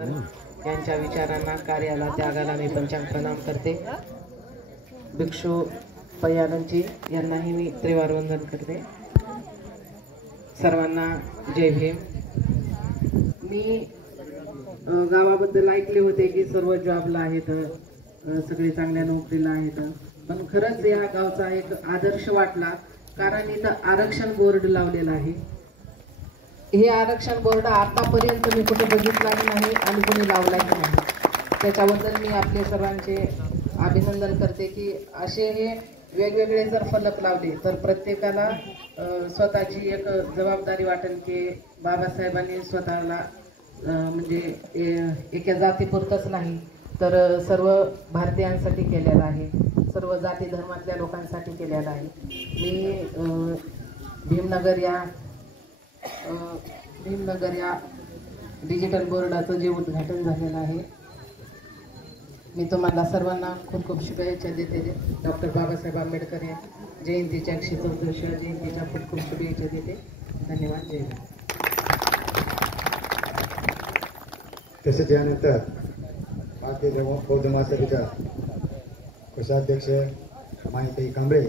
यांच्या विचारांना, कार्याला, त्यागाला मी पंचांग प्रणाम करते. भिक्षू पय्यानंदजी यांनाही मी त्रिवार वंदन करते. सर्वांना जय भीम. मी गावाबद्दल ऐकले होते की सर्व जॉबला आहेत, सगळे चांगल्या नोकरीला आहेत, पण खरंच या गावचा एक आदर्श वाटला, कारण इथं आरक्षण बोर्ड लावलेला आहे. हे आरक्षण बोर्ड आतापर्यंत मी कुठे बघितलाही नाही आणि कुणी लावलाही नाही. त्याच्याबद्दल मी आपले सर्वांचे अभिनंदन करते की असे हे वेगवेगळे जर फलक लावले तर प्रत्येकाला स्वतःची एक जबाबदारी वाटेल की बाबासाहेबांनी स्वतःला म्हणजे एका जातीपुरतंच नाही तर सर्व भारतीयांसाठी केलेलं आहे, सर्व जाती धर्मातल्या लोकांसाठी केलेलं आहे. मी भीमनगर या डिजिटल बोर्डाचं जे उद्घाटन झालेलं आहे, मी तुम्हाला सर्वांना खूप खूप शुभेच्छा देते. डॉक्टर बाबासाहेब आंबेडकर या जयंतीच्या 114व्या जयंतीच्या खूप खूप शुभेच्छा देते. धन्यवाद. जय हिंद. तसेच यानंतर भारतीय बौद्ध महासभेच्या कोषाध्यक्ष माहिती कांबळे